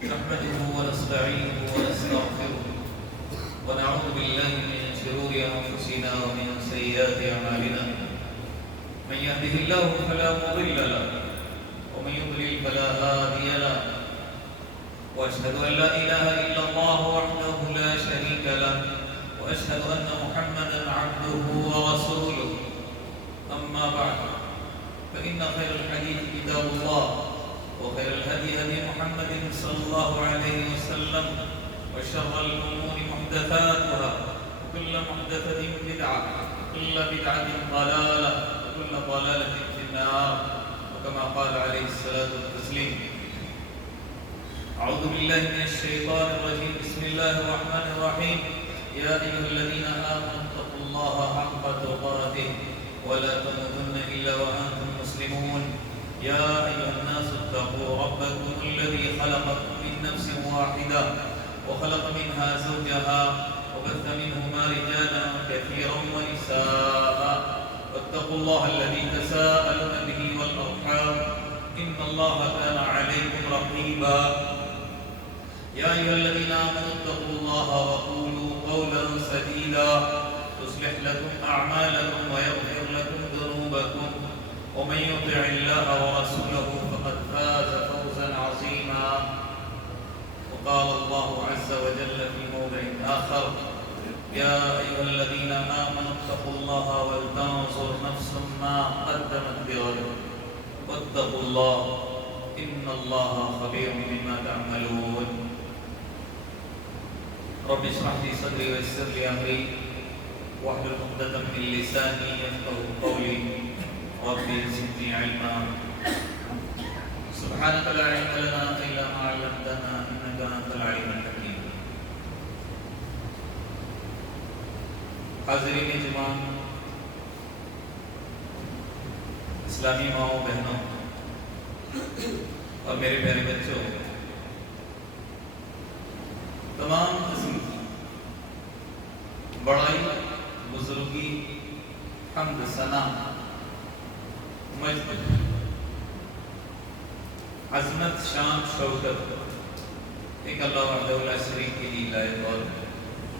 نحمده ونستعينه ونستغفره ونعوذ بالله من شرور أنفسنا ومن سيئات أعمالنا من يهده الله فلا مضل له ومن يضلل فلا هادي له وأشهد أن لا إله إلا الله وحده لا شريك له وأشهد أن محمدا عبده ورسوله أما بعد فإن خير الحديث كتاب الله وخير الهدي هدي محمد صلى الله عليه وسلم وشر الأمور محدثاتها وكل محدثة بدعة وكل بدعة ضلالة وكل ضلالة في النار وكما قال عليه الصلاة والتسليم. أعوذ بالله من الشيطان الرجيم. بسم الله الرحمن الرحيم. يا أيها الذين آمنوا اتقوا الله حق تقاته ولا تموتن إلا وأنتم مسلمون. يا أيها الناس اتقوا ربكم الذي خلقكم من نفس واحدة وخلق منها زوجها وبث منهما رجالا كثيرا ونساء واتقوا الله الذي تساءلون به والأرحام إن الله كان عليكم رقيبا. يا أيها الذين آمنوا اتقوا الله وقولوا قولا سديدا يصلح لكم أعمالكم ويغفر لكم ذنوبكم ومن يطع الله ورسوله فقد فاز فوزا عظيما. وقال الله عز وجل في موضع آخر يا أيها الذين آمنوا اتقوا الله ولتنظر نفس ما قدمت لغد واتقوا الله إن الله خبير بما تعملون. رب اشرح لي صدري ويسر لي أمري واحلل عقدة من لساني يفقهوا قولي رب زدني علما. سبحانك لا علم لنا إلا ما علمتنا إنك أنت العليم الحكيم. حاضرین جماع، اسلامی ماؤں بہنوں اور میرے پیارے بچوں، تمام قسم کی بڑائی، بزرگی، حمد، ثنا، مجد، عظمت، شان، شوکت ایک اللہ وحدہ لا شریک کی دی لائق اور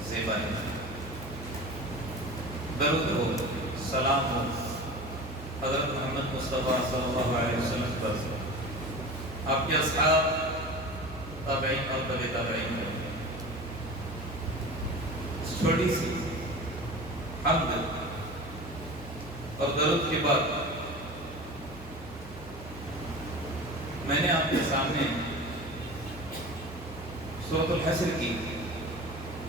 زیبا ہے. درود ہو، سلام ہو حضرت محمد مصطفیٰ صلی اللہ علیہ وسلم پر، آپ کے اصحاب، تابعین اور تبع تابعین پر. چھوٹی سی حمد اور درود کے بعد میں نے آپ کے سامنے سورۃ الحشر کی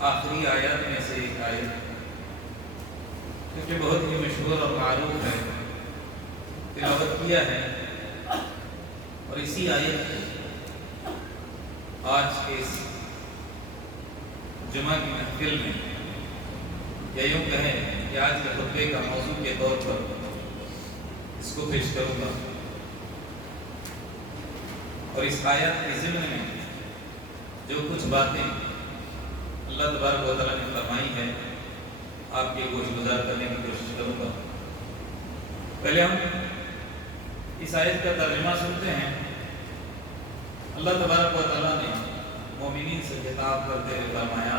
آخری آیات میں سے ایک آیت کیونکہ بہت ہی مشہور اور معروف ہے تلاوت کیا ہے، اور اسی آیت کو آج کے اس جمعہ کی محفل میں، یا یوں کہیں کہ آج کے خطبے کا موضوع کے طور پر اس کو پیش کروں گا. اور اس آیات کے ضمن میں جو کچھ باتیں اللہ تبارک و تعالیٰ نے فرمائی ہے آپ کے گوش گزار کرنے کی کوشش کروں گا. پہلے ہم اس آیت کا ترجمہ سنتے ہیں. اللہ تبارک و تعالیٰ نے مومنین سے خطاب کرتے ہوئے فرمایا،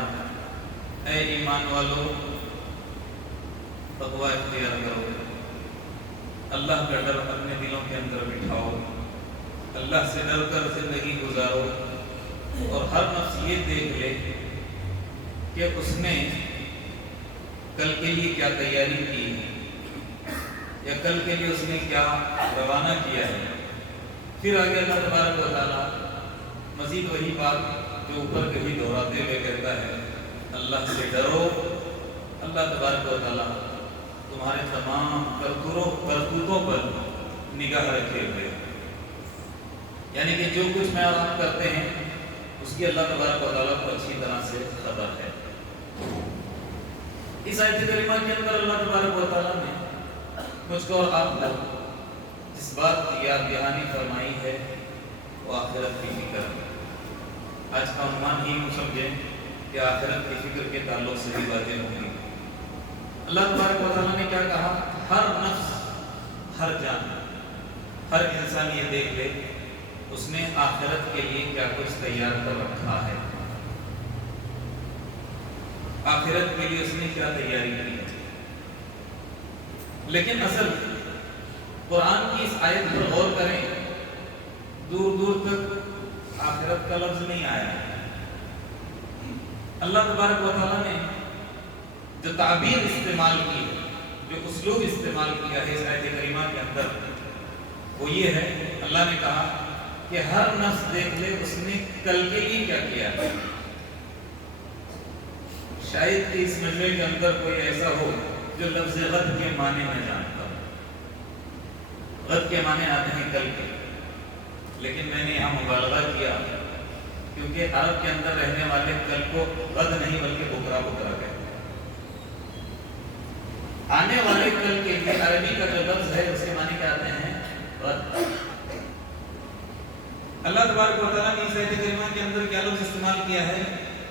اے ایمان والو، تقوی اختیار کرو، اللہ کا ڈر اپنے دلوں کے اندر بٹھاؤ، اللہ سے ڈر کر زندگی گزارو، اور ہر نفس یہ دیکھ لے کہ اس نے کل کے لیے کیا تیاری کی ہے، یا کل کے لیے اس نے کیا روانہ کیا ہے. پھر آگے اللہ تبارک و تعالیٰ مزید وہی بات جو اوپر کہیں دہراتے ہوئے کہتا ہے، اللہ سے ڈرو، اللہ تبارک و تعالیٰ تمہارے تمام کرتوتوں پر نگاہ رکھے ہوئے، یعنی کہ جو کچھ میں اور آپ کرتے ہیں اس کی اللہ تبارک و تعالیٰ کو اچھی طرح سے خبر ہے. اس آیت کریمہ کے اندر اللہ تبارک و تعالیٰ نے مجھ کو اور آپ کو جس بات کی یاد دہانی فرمائی ہے وہ آخرت کی فکر ہے. آج کا عنوان ہی یوں سمجھیں کہ آخرت کی فکر کے تعلق سے بھی باتیں ہوں گی. اللہ تبارک و تعالیٰ نے کیا کہا؟ ہر نفس، ہر جان، ہر انسان یہ دیکھ لے اس نے آخرت کے لیے کیا کچھ تیار کر رکھا ہے، آخرت کے لیے اس نے کیا تیاری کی ہے۔ لیکن اصل قرآن کی اس آیت پر غور کریں، دور دور تک آخرت کا لفظ نہیں آیا۔ اللہ تبارک و تعالیٰ نے جو تعبیر استعمال کی ہے، جو اسلوب استعمال کیا ہے اس آیت کریمہ کے اندر، وہ یہ ہے، اللہ نے کہا کہ ہر نفس دیکھ لے اس نے کل کے لیے کیا کیا ہے۔ شاید کہ اس مجمع کے اندر کوئی ایسا ہو جو لفظ غد کے معنی میں جانتا ہو۔ غد کے معنی آتے ہیں کل کے، لیکن میں نے یہاں مبالغہ کیا کیونکہ عرب کے اندر رہنے والے کل کو غد نہیں بلکہ بکرا بکرا کہتے ہیں۔ آنے والے کل کے لیے عربی کا جو لفظ ہے اس کے معنی کیا آتے ہیں؟ غد۔ اللہ تبارک و تعالیٰ نے اس آیت کریمہ کے اندر کیا لفظ استعمال کیا ہے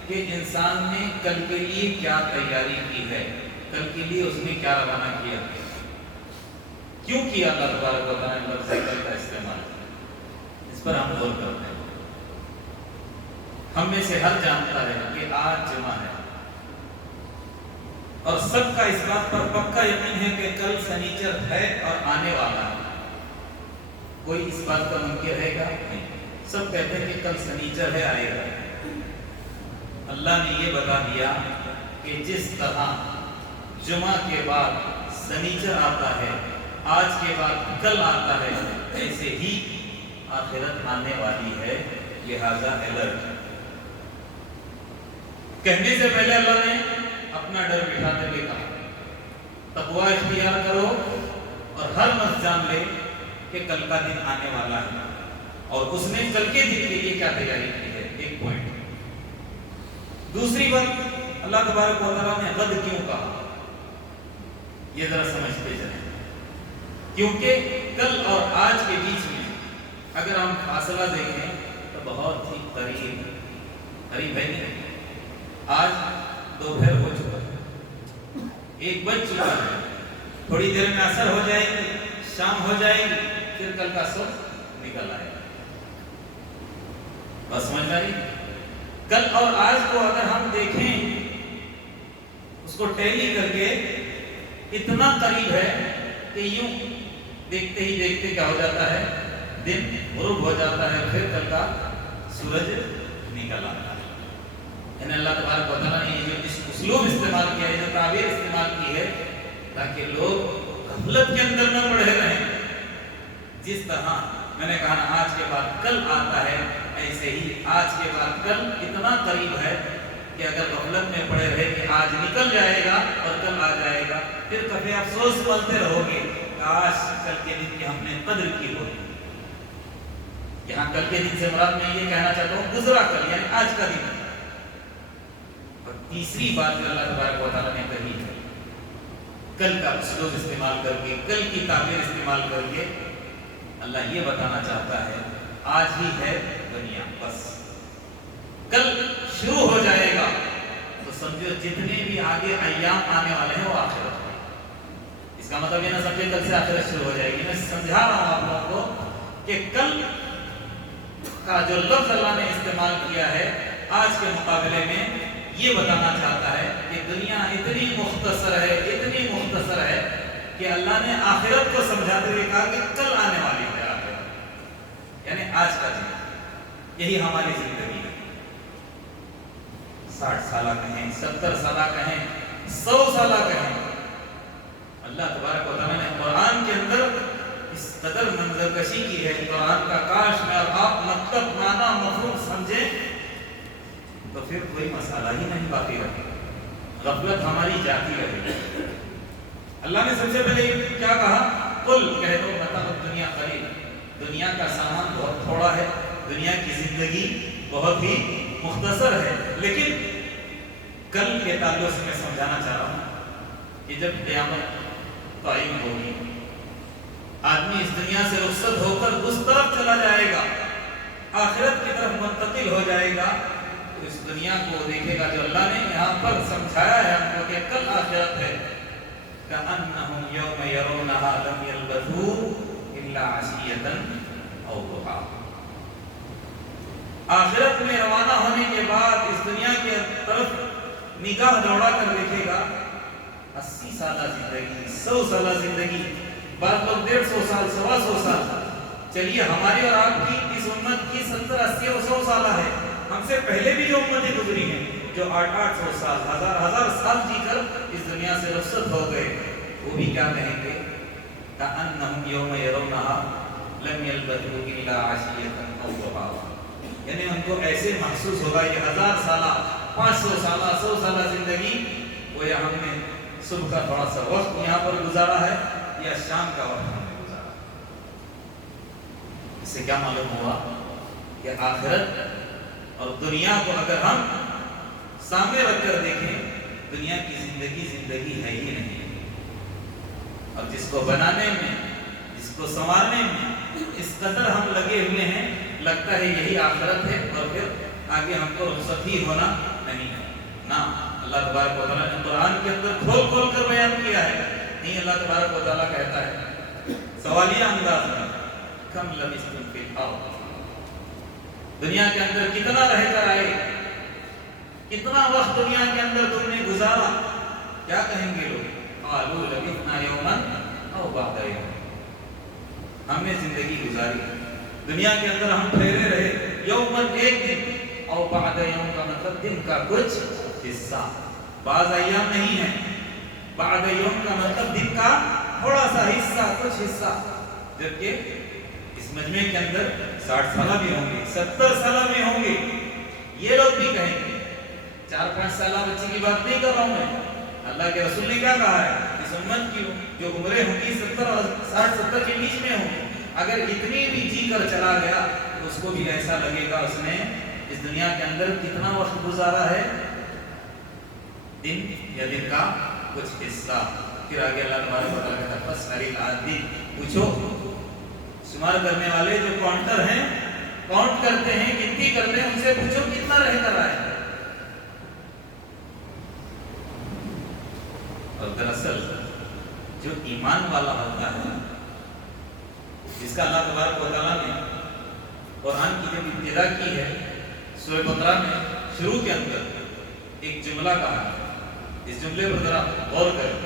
کہ انسان نے کل کے لیے کیا تیاری کی ہے، کل کے لیے اس نے کیا روانہ کیا، کیوں کیا اللہ تبارک و تعالیٰ نے لفظ کل کا استعمال کیا، اس پر ہم غور کرتے ہیں۔ ہم میں سے ہر جانتا ہے کہ آج جمعہ ہے اور سب کا اس بات پر پکا یقین ہے کہ کل سنیچر ہے اور آنے والا ہے۔ کوئی اس بات کا منکر رہے گا نہیں، سب کہتے ہیں کہ کل سنیچر ہے، آئے گا۔ اللہ نے یہ بتا دیا کہ جس طرح جمعہ کے بعد سنیچر آتا ہے، آج کے بعد کل آتا ہے، ایسے ہی آخرت آنے والی ہے، لہذا الرٹ۔ کہنے سے پہلے اللہ نے اپنا ڈر بٹھاتے ہوئے کہا تقوی اختیار کرو اور ہر نفس جان لے کہ کل کا دن آنے والا ہے، اور اس نے کل کے دن کے لیے کیا تیاری کی ہے، ایک پوائنٹ۔ دوسری بات، اللہ تبارک و تعالیٰ نے غد کیوں کہا، یہ ذرا سمجھتے جائیں۔ کیونکہ کل اور آج کے بیچ میں اگر ہم فاصلہ دیکھیں تو بہت ہی قریب ہے نہیں۔ آج دوپہر ہو چکا ہے، 1 بج چکا ہے، تھوڑی دیر میں عصر ہو جائے گی، شام ہو جائے گی، پھر کل کا صبح نکل آئے گا۔ بس سمجھ میں آئی؟ کل اور آج کو اگر ہم دیکھیں، اس کو ٹیلی کر کے اتنا قریب ہے کہ یوں دیکھتے ہی دیکھتے کیا ہو جاتا ہے، دن غروب ہو جاتا ہے، پھر کل کا سورج نکل آتا ہے۔ یعنی اللہ تبارک و تعالیٰ نے یہ جو اسلوب استعمال کیا ہے، جو تعبیر استعمال کی ہے، تاکہ لوگ غفلت کے اندر نہ پڑے رہیں۔ جس طرح میں نے کہا نا آج کے بعد کل آتا ہے، ایسے ہی آج کے بعد کل اتنا قریب ہے کہ اگر غفلت میں پڑے رہے کہ آج نکل جائے گا اور کل آ جائے گا، پھر کبھی افسوس پالتے رہو گے کاش کل کے دن کی ہم نے قدر کی ہوتی۔ یہاں کل کے دن سے مراد میں یہ کہنا چاہتا ہوں گزرا کل، یعنی آج کا دن۔ اور تیسری بات جو اللہ تبارک و تعالیٰ نے کہی ہے، کل کا اسلوب استعمال کر کے، کل کی تعبیر استعمال کر کے اللہ یہ بتانا چاہتا ہے آج ہی ہے دنیا، بس کل شروع ہو جائے گا تو سمجھو جتنے بھی آگے ایام آنے والے ہیں وہ آخرت ہے۔ اس کا مطلب یہ نہ سمجھے کل سے آخرت شروع ہو جائے گی۔ میں سمجھا رہا ہوں آپ لوگوں کو کہ کل کا جو لفظ اللہ نے استعمال کیا ہے آج کے مقابلے میں، یہ بتانا چاہتا ہے کہ دنیا اتنی مختصر ہے کہ اللہ نے آخرت کو سمجھاتے ہوئے کہا کہ کل آنے والی ہے آخرت، یعنی آج کا دن۔ یہی ہماری زندگی ہے، 60 سالہ کہیں، 70 سالہ کہیں، 100 سالہ کہیں، اللہ تبارک و تعالیٰ نے قرآن کے اندر اس قدر منظر کشی کی ہے، قرآن کا کاش میں اور آپ مطلب معنی مفہوم سمجھیں تو پھر کوئی مسئلہ ہی نہیں باقی رہے، غفلت ہماری جاتی رہے۔ اللہ نے سب سے پہلے کیا کہا؟ قل، کہہ دو متاع الدنیا قلیل، دنیا کا سامان بہت تھوڑا ہے، دنیا کی زندگی بہت ہی مختصر ہے۔ لیکن کل کے تعلق سے میں سمجھانا چاہ رہا ہوں کہ جب قیامت قائم ہوگی، آدمی اس دنیا سے رخصت ہو کر اس طرف چلا جائے گا، آخرت کی طرف منتقل ہو جائے گا، تو اس دنیا کو دیکھے گا جو اللہ نے یہاں پر سمجھایا ہے ہم کو کہ کل آخرت ہے، كأنهم يوم يرونها لم يلبثوا إلا عشية أو ضحاها۔ آخرت میں روانہ ہونے کے بعد اس دنیا کی طرف نگاہ دوڑا کر دیکھے گا 80 سالہ زندگی، 100 سالہ زندگی، بعض لوگ 150 سال، 125 سال، چلیے ہماری اور آپ کی اس امت کی 70، 80 اور 100 سالہ ہے۔ ہم سے پہلے بھی جو امتیں گزری ہیں جو 800 سال، ہزار سال جی کر اس دنیا سے رخصت ہو گئے، وہ بھی کیا کہیں گے؟ کأنہم یوم یرونہا لم یلبثوا الا عشیۃ او ضحاہا، یعنی ان کو ایسے محسوس ہوگا یہ 1000 سالہ، 500 سالہ، 100 سالہ زندگی وہ یا ہم نے صبح کا تھوڑا سا وقت یہاں پر گزارا ہے یا شام کا وقت ہم نے گزارا۔ اس سے کیا معلوم ہوا کہ آخرت اور دنیا کو اگر ہم سامنے رکھ کر دیکھیں، دنیا کی زندگی ہے ہی نہیں، اور جس کو بنانے میں، جس کو سنوارنے میں اس قدر ہم لگے ہوئے ہیں، لگتا ہے یہی آخرت ہے اور پھر آگے ہم کو رخصت ہی ہونا نہیں ہے۔ نا اللہ تبارک و تعالیٰ نے قرآن کے اندر کھول کھول کر بیان کیا ہے، نہیں اللہ تبارک و تعالیٰ کہتا ہے سوالیہ انداز میں کم لبثتم فی الارض، دنیا کے اندر کتنا رہ کر آئے، کتنا وقت دنیا کے اندر تم نے گزارا؟ کیا کہیں گے لوگ؟ قالوا لبثنا یوما او بعض یوم، ہم نے زندگی گزاری دنیا کے اندر، ہم ٹھہرے رہے، یومن ایک دن، او بعض یوم کا مطلب دن کا کچھ حصہ، بعض ایام نہیں ہے، بعض یوم کا مطلب دن کا تھوڑا سا حصہ، کچھ حصہ، جبکہ اس مجمع کے اندر 60 سالہ بھی ہوں گے، 70 سالہ بھی ہوں گے، یہ لوگ بھی کہیں گے۔ 4-5 سالہ بچے کی بات نہیں کر رہا ہوں میں، اللہ کے رسول نے کیا کہا ہے؟ اس امت کی جو عمریں ہوں گی 70 اور 60-70 کے بیچ میں ہوں، اگر اتنی بھی جی کر چلا گیا تو اس کو بھی ایسا لگے گا اس نے اس دنیا کے اندر کتنا وقت گزارا ہے، دن یا دن کا کچھ حصہ۔ پھر آگے اللہ تبارک و تعالیٰ کہتا ہے فاسأل العادین، پوچھو شمار کرنے والے جو کاؤنٹر ہیں، کاؤنٹ کرتے ہیں، گنتی کرتے ہیں، ان سے پوچھو کتنا رہ کر آئے۔ اور دراصل جو ایمان والا ہوتا ہے، جس کا اللہ تبارک و تعالیٰ نے قرآن کی جب ابتدا کی ہے سورہ بقرہ میں شروع کے اندر ایک جملہ کہا، اس جملے پر ذرا غور کریں۔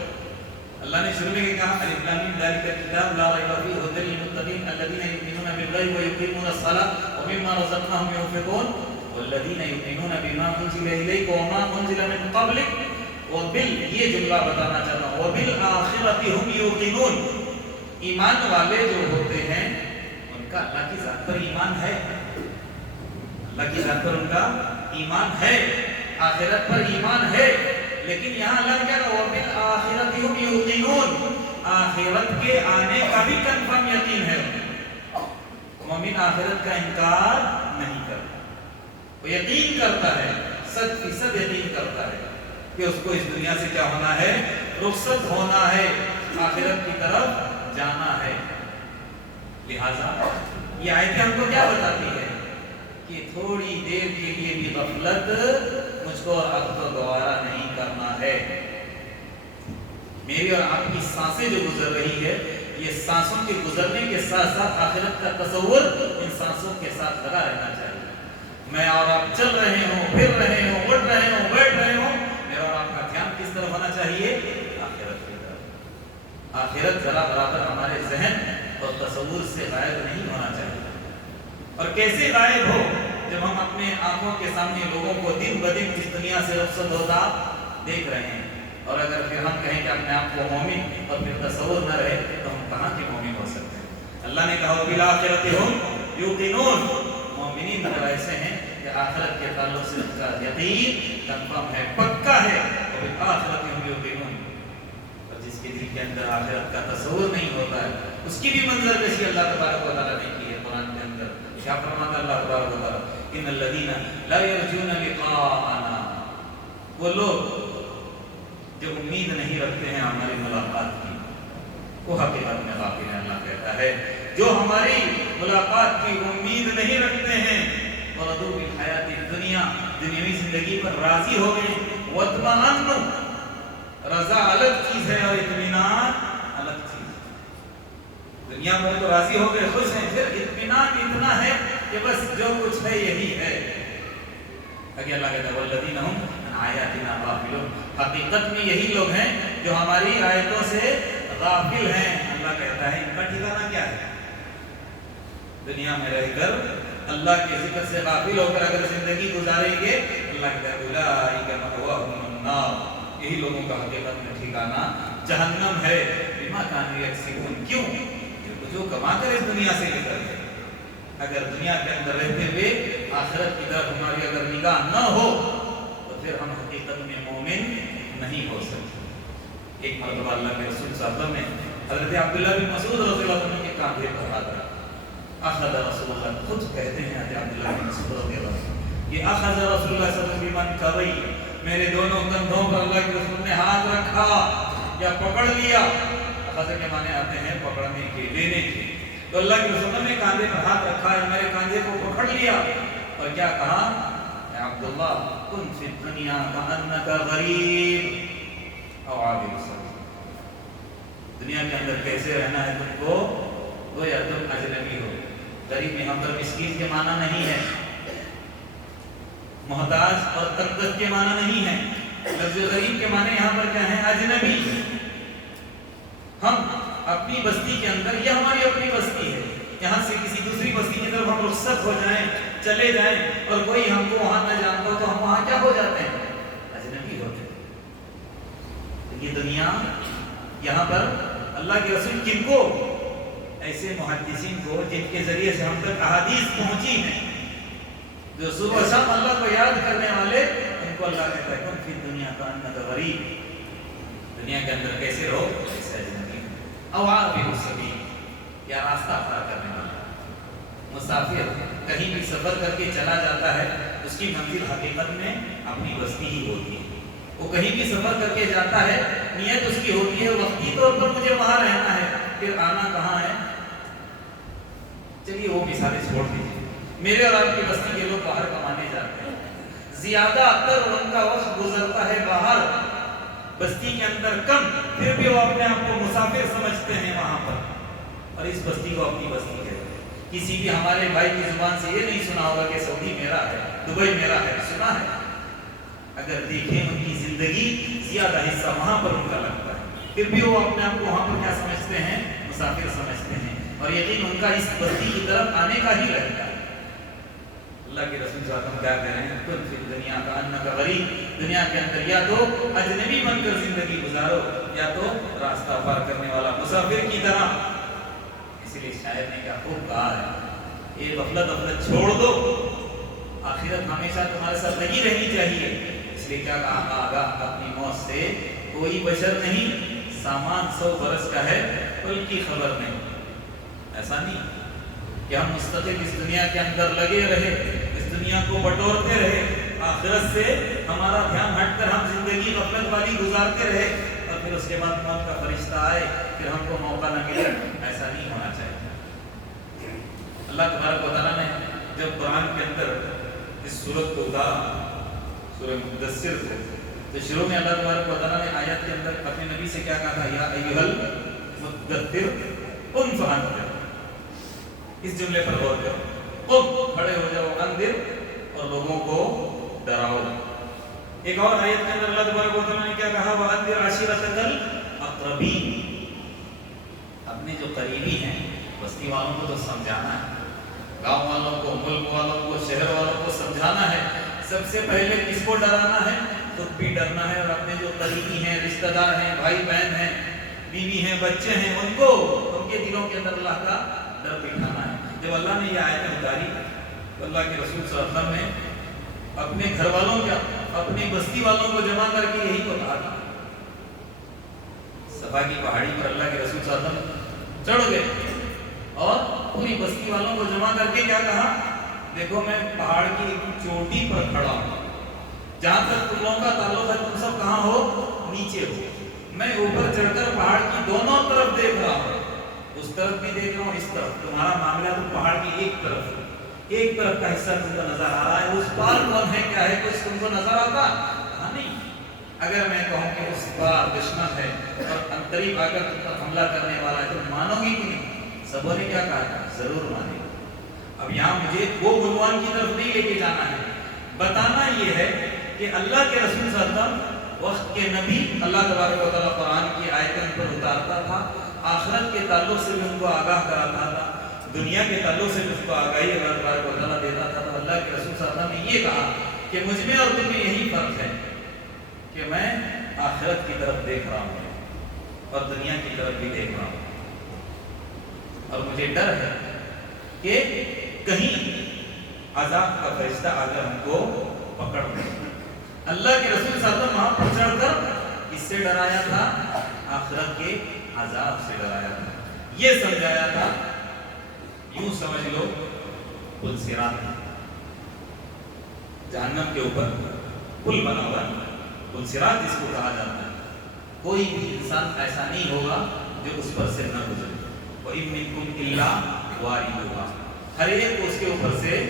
اللہ نے شروع میں کہا الف لام میم ذالک الکتاب لا ریب فیہ ھدی للمتقین الذین یؤمنون بالغیب ویقیمون الصلاۃ ومما رزقناہم ينفقون والذین یؤمنون بما انزل الیک وما انزل من قبلک، یہ جملہ بتانا چاہتا ہوں، وبالآخرۃ ھم یوقنون، ایمان والے جو ہوتے ہیں ان کا اللہ کی ذات پر ایمان ہے، اللہ کی ذات پر ان کا ایمان ہے، آخرت پر ایمان ہے، لیکن یہاں اللہ نے کیا کہا وبالآخرۃ ھم یوقنون، آخرت کے آنے کا بھی کنفرم یقین ہے۔ مومن آخرت کا انکار نہیں کرتا، وہ یقین کرتا ہے، 100% یقین کرتا ہے کہ اس کو اس دنیا سے کیا ہونا ہے، رخصت ہونا ہے، آخرت کی طرف جانا ہے۔ لہذا یہ آیتیں ہم کو کیا بتاتی ہے کہ تھوڑی دیر کے لیے بھی غفلت مجھ کو اور آپ کو گوارا نہیں کرنا ہے۔ میری اور آپ کی سانسیں جو گزر رہی ہے، یہ سانسوں کے گزرنے کے ساتھ ساتھ آخرت کا تصور ان سانسوں کے ساتھ لگا رہنا چاہیے۔ میں اور آپ چل رہے ہوں، پھر رہے ہوں، اٹھ رہے ہوں، بیٹھ رہے ہوں، میرا اور آپ کا دھیان کس طرف ہونا چاہیے؟ آخرت کی طرف۔ آخرت ذرا برابر ہمارے ذہن اور تصور سے غائب نہیں ہونا چاہیے۔ اور کیسے غائب ہو؟ جب ہم اپنے آنکھوں کے سامنے لوگوں کو دن بدن اس دنیا سے رخصت ہوتا دیکھ رہے ہیں، اور اگر پھر ہم کہیں کہ اپنے آپ کو مومن اور پھر تصور نہ رہے تو ہم کہاں کے مومن ہو سکتے ہیں؟ اللہ نے کہا وبالآخرۃ ھم یوقنون، مومنین مطلب ایسے ہیں کہ آخرت کے تعلق سے ان کا یقین کنفرم ہے، پکا ہے، وبالآخرۃ ھم یوقنون۔ اور جس کے دل کے اندر آخرت کا تصور نہیں ہوتا ہے، اس کی بھی منظر کشی اللہ تبارک و تعالیٰ نے کی ہے قرآن کے اندر۔ کیا فرماتا اللہ تبارک و تعالیٰ؟ ان الذین لا یرجون لقاءنا، وہ لوگ جو امید نہیں رکھتے ہیں ہماری ملاقات کی، وہ حقیقت میں غافل ہیں۔ اللہ کہتا ہے جو ہماری ملاقات کی امید نہیں رکھتے ہیں، وَرَضُوا بِالْحَيَاةِ الدُّنْيَا، دنیاوی زندگی پر راضی ہو گئے، وَاطْمَأَنُّوا، رضا الگ چیز ہے اور اطمینان الگ چیز ہے۔ دنیا میں تو راضی ہو گئے، خوش ہیں، پھر اطمینان اتنا ہے کہ بس جو کچھ ہے یہی ہے. آگے اللہ کہتا ہے والذین هم عن آیاتنا غافلون. حقیقت میں یہی لوگ ہیں جو ہماری آیتوں سے غافل ہیں. اللہ کہتا ہے ان کا ٹھکانہ کیا ہے؟ دنیا میں رہ کر اللہ کے ذکر سے غافل ہو کر اگر زندگی گزاریں گے اللہ کہتا ہے اولئک مأواہم النار. یہی لوگوں کا حقیقت میں ٹھکانہ جہنم ہے. بما کانوا یکسبون. کیوں؟ جو کما کر اس دنیا سے نکل گئے. اگر دنیا کے اندر رہتے ہوئے آخرت کی طرف ہماری اگر نگاہ نہ ہو تو پھر ہم حقیقت میں مومن نہیں ہو سکتے. ایک مرتبہ اللہ کے رسول صلی اللہ علیہ وسلم نے حضرت عبداللہ بن مسعود رضی اللہ عنہ کے کاندھے پر ہاتھ رکھا. اخذ رسول اللہ, خود کہتے ہیں حضرت عبداللہ بن مسعود رضی اللہ عنہ کہ اخذ رسول اللہ صلی اللہ علیہ وسلم بمنکبی, میرے دونوں کندھوں پر اللہ کے رسول نے ہاتھ رکھا یا پکڑ لیا. اخذ کے معنی آتے ہیں پکڑنے کے, لینے کے. تو اللہ کے رسول نے کاندھے پر ہاتھ رکھا ہے, میرے کاندھے کو پکڑ لیا اور کیا کہا, اے عبداللہ کن فی الدنیا کأنک غریب او عابر سبیل. دنیا کے اندر کیسے رہنا ہے تم کو, گویا تم اجنبی ہو. غریب یہاں پر مسکین کے معنی نہیں ہے, محتاج اور تنگدست کے معنی نہیں ہے. لفظ غریب کے معنی یہاں پر کیا ہے, اجنبی. ہم اپنی بستی کے اندر, یہ ہماری اپنی بستی ہے, یہاں سے کسی دوسری بستی کی طرف ہم رخصت ہو جائیں, چلے جائیں اور کوئی ہم کو وہاں نہ جانتا ہو تو ہم وہاں کیا ہو جاتے ہیں, اجنبی ہوتے ہیں. یہ دنیا یہاں پر اللہ کے رسول کن کو, ایسے محدثین کو جن کے ذریعے سے ہم تک احادیث پہنچی ہیں, جو صبح شام اللہ کو یاد کرنے والے, ان کو اللہ کہتا ہے کن فی الدنیا کأنک غریب. دنیا کے اندر کیسے رہو, ایسے اجنبی او عابر سبیل, یا راستہ پار کرنے والا. مسافر کہیں بھی سفر کر کے چلا جاتا ہے, اس کی منزل حقیقت میں اپنی بستی ہی ہوتی ہے. وہ کہیں بھی سفر کر کے جاتا ہے, نیت اس کی ہوتی ہے وقتی طور پر مجھے وہاں رہنا ہے, پھر آنا کہاں ہے. چلیے وہ مثالیں چھوڑ دیجیے. میرے اور آپ کی بستی کے لوگ باہر کمانے جاتے ہیں, زیادہ تر ان کا وقت گزرتا ہے باہر, بستی کے اندر کم, پھر بھی وہ اپنے آپ کو مسافر سمجھتے ہیں وہاں پر, اور اس بستی کو اپنی بستی کہتے ہیں. کسی بھی ہمارے بھائی کی زبان سے یہ نہیں سنا ہوگا کہ سعودی میرا ہے, دبئی میرا ہے, سنا ہے. اگر دیکھیں ان کی زندگی زیادہ حصہ وہاں پر ان کا لگتا ہے, پھر بھی وہ اپنے آپ کو وہاں پر کیا سمجھتے ہیں, مسافر سمجھتے ہیں, اور یقین ان کا اس بستی کی طرف آنے کا ہی رہتا ہے. اللہ کے رسول صلی اللہ علیہ وسلم کیا کہہ رہے ہیں, کن فی الدنیا کأنک غریب. دنیا کے اندر یا تو اجنبی بن کر زندگی گزارو, یا تو راستہ پار کرنے والا مسافر کی طرح. اسی لیے شاعر نے کیا خوب کہا ہے, یہ غفلت چھوڑ دو, آخرت ہمیشہ تمہارے ساتھ لگی رہنی چاہیے. اس لیے کیا کہا, آگاہ اپنی موت سے کوئی بشر نہیں, سامان 100 برس کا ہے کل کی خبر نہیں. ایسا نہیں کہ ہم مستقل اس دنیا کے اندر لگے رہے, اس دنیا کو بٹورتے رہے, آخرت سے ہمارا دھیان ہٹ کر ہم زندگی غفلت والی گزارتے رہے, اور پھر اس کے بعد موت کا فرشتہ آئے پھر ہم کو موقع نہ ملے. ایسا نہیں ہونا چاہیے. اللہ تبارک و تعالیٰ نے جب قرآن کے اندر اس سورت کو اتارا, سورہ مدثر کو, تو شروع میں اللہ تبارک و تعالیٰ نے آیت کے اندر اپنے نبی سے کیا کہا تھا, یا ایھا المدثر قم فانذر. اس جملے پر غور کرو, قم کھڑے ہو جاؤ, انذر اور لوگوں کو ڈراؤ. ایک اور آیت کے اندر اللہ تبارک و تعالیٰ نے کیا کہا, وانذر عشیرتک الاقربین. اپنے جو قریبی ہیں بستی والوں کو تو سمجھانا ہے, گاؤں والوں کو, ملک والوں کو, شہر والوں کو سمجھانا ہے. سب سے پہلے کس کو ڈرانا ہے, خود بھی ڈرنا ہے, اور اپنے جو قریبی ہیں, رشتہ دار ہیں, بھائی بہن ہیں, بیوی ہیں, بچے ہیں, ان کو, ان کے دلوں کے اندر اللہ کا ڈر بٹھانا ہے. جب اللہ نے یہ آیتیں اتاری تو اللہ کے رسول صلی اللہ علیہ وسلم نے اپنے گھر والوں کیا, اپنی بستی والوں کو جمع کر کے یہی کو کہا تھا. صفا کی پہاڑی پر اللہ کے رسول صلی اللہ علیہ وسلم چڑھ گئے اور پوری بستی والوں کو جمع کر کے کیا کہا, دیکھو میں پہاڑ کی ایک چوٹی پر کھڑا ہوں, جہاں تک تم لوگوں کا تعلق ہے تم سب کہاں ہو, نیچے ہو. میں اوپر چڑھ کر پہاڑ کی دونوں طرف دیکھ رہا ہوں, اس طرف بھی دیکھ رہا ہوں, اس طرف. تمہارا معاملہ تو پہاڑ کی ایک طرف کا حصہ تم کو نظر آ رہا ہے, اس پار کون ہے, کیا ہے, کچھ تم کو نظر آتا نہیں. اگر میں کہوں کہ اس پار دشمن ہے اور انتریب آ کر تم پر حملہ کرنے والا ہے, تم مانو گی کہ نہیں؟ سبوں نے کیا کہا, ضرور مانے گا. اب یہاں مجھے وہ عنوان کی طرف نہیں لے کے جانا ہے، بتانا یہ ہے کہ اللہ کے رسول صلی اللہ علیہ وسلم وقت کے نبی، اللہ تبارک و تعالیٰ قرآن کی آیتیں ان پر اتارتا تھا، آخرت کے تعلق سے بھی ان کو آگاہ کراتا تھا، دنیا کے تعلق سے بھی اس کو آگاہی اللہ تبارک و تعالیٰ دیتا تھا۔ تو اللہ کے رسول صلی اللہ علیہ وسلم نے یہ کہا کہ مجھ میں اور تم میں یہی فرق ہے کہ میں آخرت کی طرف دیکھ رہا ہوں اور دنیا کی طرف بھی دیکھ رہا ہوں، اور مجھے ڈر ہے کہ کہیں عذاب کا فرشتہ آ کر ہم کو پکڑ لے۔ اللہ کے رسول صلی اللہ علیہ وسلم وہاں پر چڑھ کر اس سے ڈرایا تھا، آخرت کے عذاب سے ڈرایا تھا، یہ سمجھایا تھا، یوں سمجھ لو پل صراط، جہنم کے اوپر پل بنا ہوا، پل صراط جس کو کہا جاتا ہے، کوئی بھی انسان ایسا نہیں ہوگا جو اس پر سے نہ گزرے، وَإِن مِّنكُمْ إِلَّا وَارِدُهَا، ہر ایک کو اس کے اوپر سے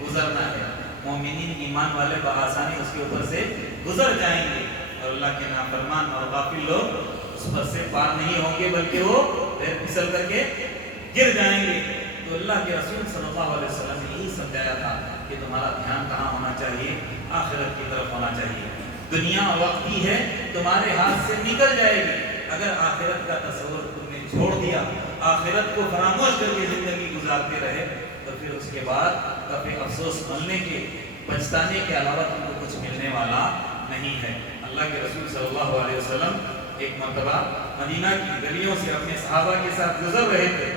گزرنا ہے۔ مومنین ایمان والے بآسانی اس کے اوپر سے گزر جائیں گے، اور اللہ کے نافرمان اور غافل لوگ اس پر سے پار نہیں ہوں گے، بلکہ وہ پھسل کر کے گر جائیں گے۔ تو اللہ کے رسول صلی اللہ علیہ وسلم نے یہی سمجھایا تھا کہ تمہارا دھیان کہاں ہونا چاہیے، آخرت کی طرف ہونا چاہیے۔ دنیا وقتی ہے، تمہارے ہاتھ سے نکل جائے گی، اگر آخرت کا تصور تم نے چھوڑ دیا، آخرت کو فراموش کر کے زندگی گزارتے رہے، تو پھر اس کے بعد کبھی افسوس ملنے کے، پچھتانے کے علاوہ تم کو کچھ ملنے والا نہیں ہے۔ اللہ کے رسول صلی اللہ علیہ وسلم ایک مرتبہ مدینہ کی گلیوں سے اپنے صحابہ کے ساتھ گزر رہے تھے،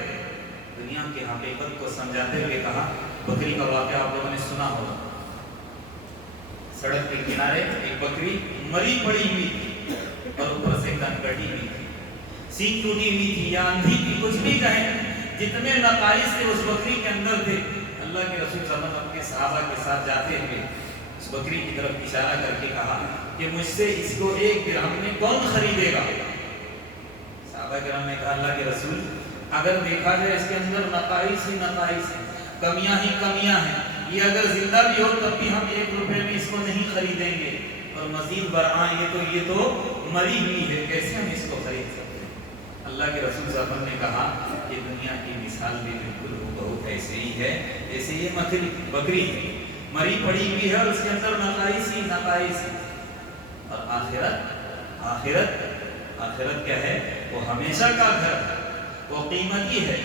دنیا کی حقیقت کو سمجھاتے ہوئے کہا، بکری کا واقعہ آپ لوگوں نے سنا ہوگا، سڑک کے کنارے ایک بکری مری پڑی ہوئی تھی اور اوپر سے کن کٹی ہوئی تھی، سینگ ٹوٹی ہوئی تھی یا اندھی تھی، کچھ بھی کہیں، جتنے نقائص تھے اس بکری کے اندر تھے۔ اللہ کے رسول صلی اللہ علیہ وسلم اپنے صحابہ کے ساتھ جاتے ہوئے اس بکری کی طرف اشارہ کر کے کہا کہ مجھ سے اس کو 1 درہم میں کون خریدے گا؟ صحابہ کرام نے کہا، اللہ کے رسول اگر دیکھا جائے اس کے اندر نقائص ہی نقائص ہیں، کمیاں ہی کمیاں ہیں، یہ اگر زندہ بھی ہو تب بھی ہم 1 روپے میں اس کو نہیں خریدیں گے، اور مزید برآں یہ تو مری ہوئی ہے، کیسے ہم اس کو خرید سکتے ہیں؟ اللہ کے رسول صلی اللہ علیہ وسلم نے کہا کہ دنیا کی مثال بھی بالکل بہت ایسے ہی ہے جیسے یہ بکری ہے، مری پڑی ہوئی ہے اور اس کے اندر نقائص ہی نقائص ہے، اور آخرت کیا ہے؟ وہ ہمیشہ کا گھر ہے، وہ قیمتی ہے۔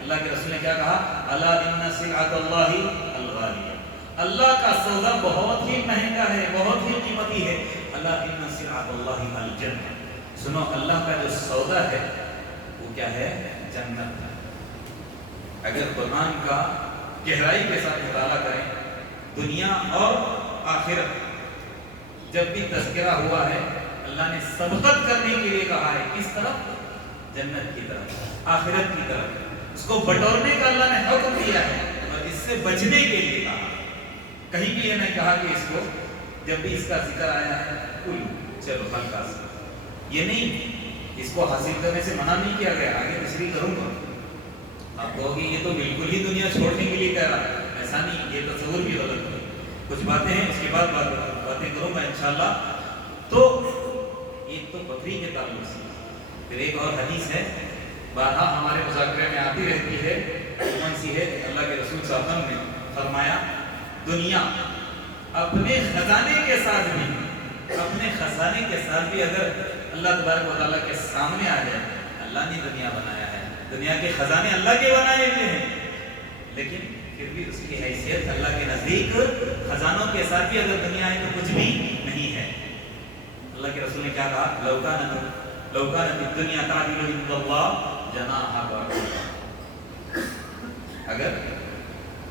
اللہ کے رسول نے کیا کہا؟ الا ان سلعۃ اللہ الغالیہ، اللہ کا سودا بہت ہی مہنگا ہے، بہت ہی قیمتی ہے۔ الا ان سلعۃ اللہ الجنہ، سنو اللہ کا جو سودا ہے وہ کیا ہے؟ جنت ہے۔ اگر قرآن کا گہرائی کے ساتھ مطالعہ کریں، دنیا اور آخرت جب بھی تذکرہ ہوا ہے، اللہ نے سبقت کرنے کے لیے کہا ہے، کس طرف؟ جنت کی طرف، آخرت کی طرف، اس کو بٹورنے کا اللہ نے حکم دیا ہے، اور اس سے بچنے کے لیے کہا۔ کہیں بھی یہ نہیں کہا کہ اس کو جب بھی اس کا ذکر آیا ہے چلو ہلکا سا، یہ نہیں، اس کو حاصل کرنے سے منع نہیں کیا گیا۔ آگے تشریح کروں گا، آپ کہو گے یہ تو بالکل ہی دنیا چھوڑنے کے لیے کہہ رہا ہے، ایسا نہیں، یہ تصور بھی غلط ہے۔ کچھ باتیں ہیں، اس کے بعد باتیں کروں گا انشاءاللہ۔ تو ایک تو بکری کے تعلق سے، پھر ایک اور حدیث ہے، بارہا ہمارے مذاکرے میں آتی رہتی ہے، کون سی ہے؟ اللہ کے رسول صلی اللہ علیہ وسلم نے فرمایا، دنیا اپنے خزانے کے ساتھ بھی اگر اللہ تبارک و تعالیٰ کے سامنے آ جائے، اللہ نے دنیا بنایا ہے، دنیا کے خزانے اللہ کے بنائے ہوئے ہیں، لیکن پھر بھی اس کی حیثیت اللہ کے نزدیک خزانوں کے ساتھ بھی اگر دنیا ہے تو کچھ بھی نہیں ہے۔ اللہ کے رسول نے کیا کہا؟ لو کانت الدنیا تعدل عند اللہ جناح بعوضہ، اگر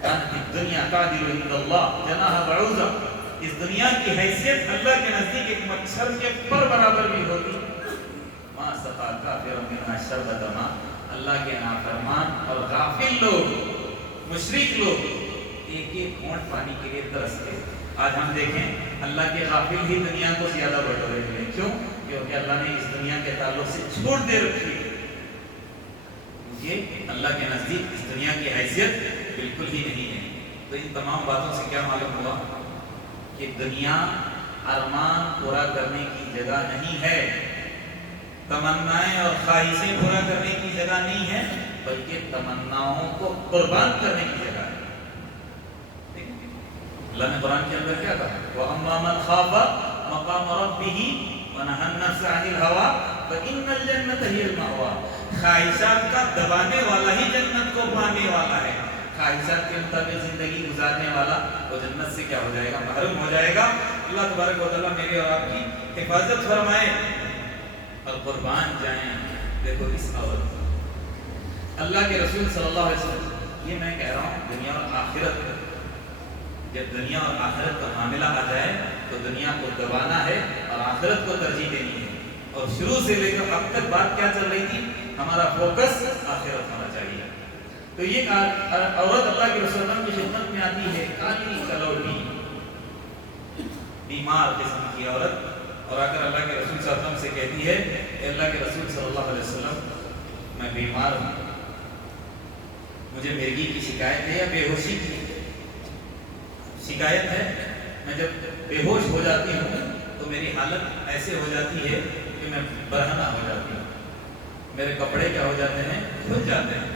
کانت الدنیا تعدل عند اللہ جناح بعوضہ، اس دنیا کی حیثیت اللہ کے نزدیک ایک مچھر کے پر برابر بھی ہوتی، ما سقى کافر منها شربۃ ماء، اللہ کے نافرمان اور غافل لوگ، مشرک لوگ ایک ایک گھونٹ پانی کے لیے ترستے۔ آج ہم دیکھیں اللہ کے غافل ہی دنیا کو زیادہ بٹورے ہوئے، کیوں؟ کیونکہ اللہ نے اس دنیا کے تعلق سے چھوڑ دے رکھی ہے، کیونکہ اللہ کے نزدیک اس دنیا کی حیثیت بالکل ہی نہیں ہے۔ تو ان تمام باتوں سے کیا معلوم ہوا کہ دنیا ارمان پورا کرنے کی جگہ نہیں ہے، تمنائیں اور خواہشیں پورا کرنے کی جگہ نہیں ہے، بلکہ تمناؤں کو قربان کرنے کی جگہ ہے۔ اللہ نے قرآن کے اندر کیا کہا؟ وَأَمَّا مَنْ خَافَ مَقَامَ رَبِّهِ وَنَهَى النَّفْسَ عَنِ الْهَوَىٰ فَإِنَّ الْجَنَّةَ هِيَ الْمَأْوَىٰ۔ خواہشات کا دبانے والا ہی جنت کو پانے والا ہے، خواہشات کے مطابق زندگی گزارنے والا وہ جنت سے کیا ہو جائے گا؟ محروم ہو جائے گا۔ اللہ تبارک و تعالیٰ میری اور آپ کی حفاظت فرمائے اور قربان جائیں۔ دیکھو اس عورت، اللہ کے رسول صلی اللہ علیہ وسلم، یہ میں کہہ رہا ہوں دنیا اور آخرت، جب دنیا اور آخرت کا معاملہ آ جائے تو دنیا کو دبانا ہے اور آخرت کو ترجیح دینی ہے۔ اور شروع سے لے کر اب تک بات کیا چل رہی تھی؟ ہمارا فوکس آخرت ہونا چاہیے۔ تو یہ عورت اللہ کے رسول کی خدمت میں آتی ہے، کالی کلوٹی بیمار قسم کی عورت، اور آ کر اللہ کے رسول صلی اللہ علیہ وسلم سے کہتی ہے کہ اللہ کے رسول صلی اللہ علیہ وسلم میں بیمار ہوں، مجھے مرگی کی شکایت ہے یا بے ہوشی کی شکایت ہے، میں جب بے ہوش ہو جاتی ہوں تو میری حالت ایسے ہو جاتی ہے کہ میں برہنہ ہو جاتی ہوں، میرے کپڑے کیا ہو جاتے ہیں؟ کھل جاتے ہیں۔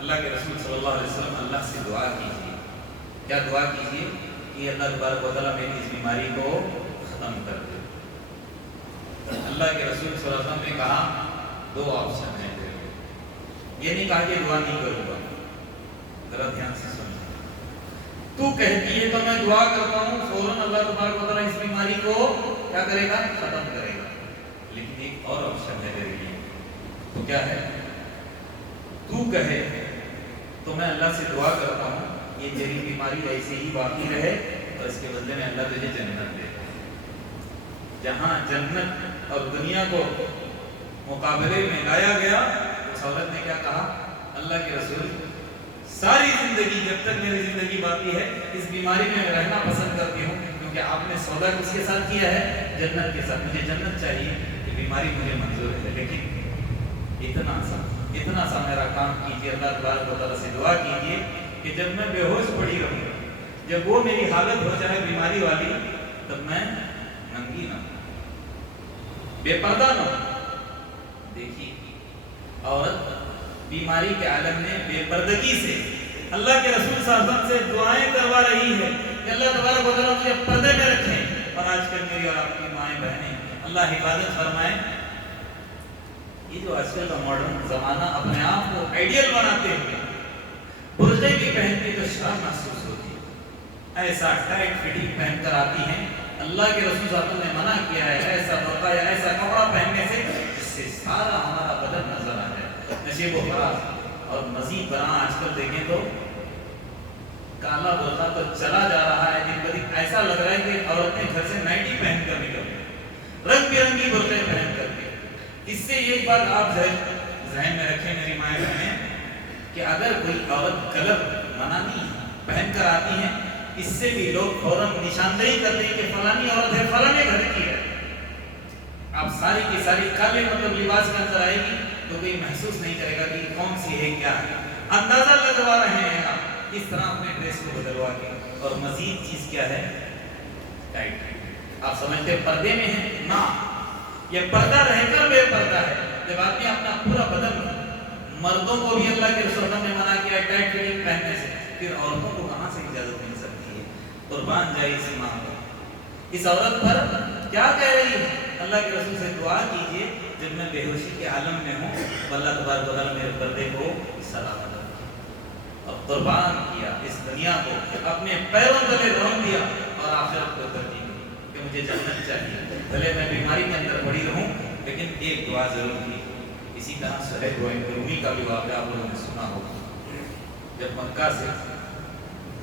اللہ کے رسول صلی اللہ علیہ وسلم اللہ سے دعا کیجیے، کیا دعا کیجیے کہ اللہ تبارک و تعالیٰ میری اس بیماری کو ختم کر دے۔ اللہ کے رسول صلی اللہ علیہ وسلم نے کہا دو آپشن ہیں، یہ نہیں کہا کہ دعا نہیں کروں گا، ذرا دھیان سے سنیں، تو کہتی ہے تو میں دعا کرتا ہوں فوراً اللہ تبارک و تعالیٰ اس بیماری کو کیا کرے گا؟ ختم کرے گا۔ لیکن ایک اور آپشن ہے میرے لیے، تو کیا ہے؟ تو کہے تو میں اللہ سے دعا کرتا ہوں یہ تیری بیماری ایسے ہی باقی رہے اور اس کے بدلے میں اللہ تجھے جنت دے۔ جہاں جنت اور دنیا کو مقابلے میں لایا گیا، اس عورت نے کیا کہا؟ اللہ کے رسول ساری زندگی جب تک میری زندگی باقی ہے اس بیماری میں رہنا پسند کرتی ہوں، کیونکہ آپ نے سودا کس کے ساتھ کیا ہے؟ جنت کے ساتھ، مجھے جنت چاہیے، یہ بیماری مجھے منظور ہے، لیکن اتنا سا میرا کام کیجیے، اللہ تبارک و تعالیٰ سے دعا کیجیے کہ جب میں بے ہوش پڑی رہوں، جب وہ میری حالت ہو جائے بیماری والی، تب میں ننگی نہ ہوں، بے پردہ نہ ہوں۔ دیکھیے عورت بیماری کے عالم میں بے پردگی سے اللہ کے رسول صلی اللہ علیہ وسلم سے دعائیں کروا رہی ہے کہ اللہ تبارک و تعالیٰ مجھے پردے میں رکھیں۔ اور آج کل میری اور آپ کی مائیں بہنیں، اللہ حفاظت فرمائے، یہ جو آج کل کا ماڈرن زمانہ اپنے آپ کو آئیڈیل بناتے ہیں، برقعے بھی پہنتے تو شرم محسوس ہوتی ہے، ایسا ٹائٹ فٹنگ پہن کر آتی ہیں۔ اللہ کے رسول صلی اللہ علیہ وسلم نے منع کیا ہے ایسا برقع یا ایسا کپڑا پہننے سے، جس سے سارا ہمارا بدن نظر آ جائے، نشیب و فراز۔ اور مزید برآں آج کل دیکھیں تو کالا برقع تو چلا جا رہا ہے دن بدن، ایسا لگ رہا ہے کہ عورتیں گھر سے نائٹی پہن کر نکل، رنگ برنگی برقعے پہن کر کے۔ اس سے ایک بات آپ ذہن میں رکھیں میری مائیں بہنیں کہ اگر کوئی عورت غلط منع نہیں پہن کر آتی ہے، اس سے بھی لوگ فوراً نشاندہی کرتے ہیں کہ فلانی عورت ہے، فلانے گھر کی ہے۔ آپ ساری کی ساری کالے لباس کے اندر آئے گی تو کوئی محسوس نہیں کرے گا کہ کون سی ہے کیا ہے، اندازہ لگوا رہے ہیں آپ اس طرح اپنے ڈریس کو بدلوا کے۔ اور مزید چیز کیا ہے؟ ٹائٹ، آپ سمجھتے پردے میں ہیں؟ نہ، یہ پردہ رہ کر بے پردہ ہے۔ جب آدمی اپنا پورا بدن، مردوں کو بھی اللہ کے رسول نے منع کیا ٹائٹ فٹنگ پہننے سے، پھر عورتوں کو کہاں سے اجازت مل سکتی ہے؟ قربان جائے اس ماں پر، اس عورت پر کیا کہہ رہی ہے؟ اللہ کے رسول سے دعا کیجئے جب میں بے ہوشی کے عالم میں ہوں تو اللہ تبارک و تعالیٰ میرے پردے کو سلامت رکھے۔ اور قربان کیا اس دنیا کو، اپنے پیروں تلے رون دیا اور آخرت کو ترجیح دی کہ مجھے جنت چاہیے، بھلے میں بیماری کے اندر پڑی رہوں لیکن ایک دعا ضرور کی۔ اسی طرح صہیب رومی کا بھی واقعہ آپ لوگوں نے سنا ہوگا، جب مکہ سے